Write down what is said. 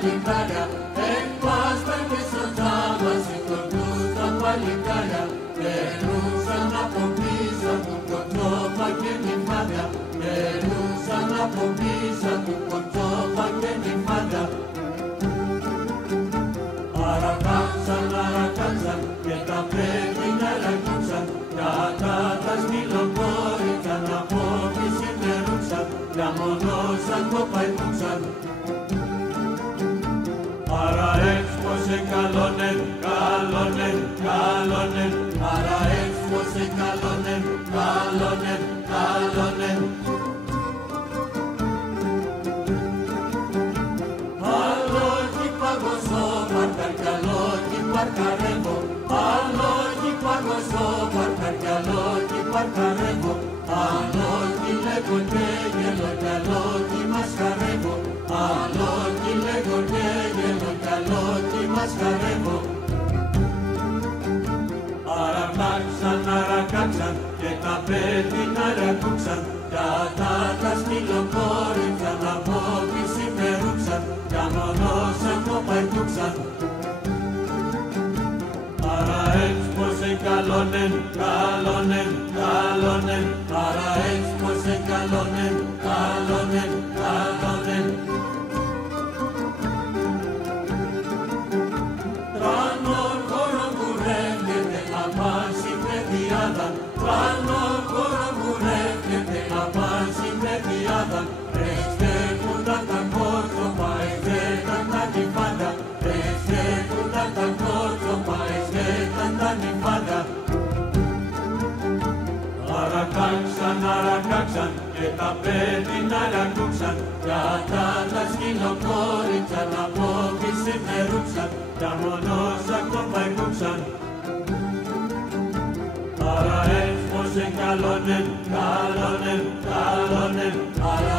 παλικάρια, εκπάσταν και στο τζάμα σηκωτούς τα παλικάρια, περνούσαν από πίσω του κοτσόπα και νυμφάδια, περνούσαν από πίσω του κοτσόπα και νυμφάδια. Αρακάξαν και τα πρέπει να ρακούξαν, κατά τα σκυλοκόρητσαν από τη συντερούξαν, για μονόσαν το παϊτούξαν. Άρα πως εκαλώνεν, καλώνεν, καλώνεν, άρα πως εκαλώνεν, καλώνεν, καλώνεν. Αλόγι παγωσό παρκαρκαλόγι παρκαρεύω, αλόγι παγωσό παρκαρκαλόγι παρκαρεύω, αλόγι λέγω και γελο κι αλόγι μας χαρεύω, αλόγι λέγω και γελο κι αλόγι μας χαρεύω. Αρακάξαν και τα πέτεινα ρακούξαν, κατά τα σκυλοκόρητσαν από τη συμπερούξαν, για μονόσαν το παϊτούξαν. Άρα πως εκαλώνεν, καλώνεν, καλώνεν, άρα πως εκαλώνεν, καλώνεν, καλώνεν. Τρανό χώρο που ρεύγεται να πάσει παιδιάδα, τρανό χώρο που ρεύγεται να πάσει παιδιάδα, ρεστέχουνταν τα κόρτσοπα, εστέχαν τα νυμφάδα, ρεστέχουνταν τα κόρτσοπα, εστέχαν τα νυμφάδα. Αρακάξαν και τα πέτεινα ρακούξαν, κατά τα σκυλοκόρητσαν από τη συμπερούξαν, για μονόσαν το παϊτούξαν. Άρα πως εκαλώνεν, καλώνεν, καλώνεν, άρα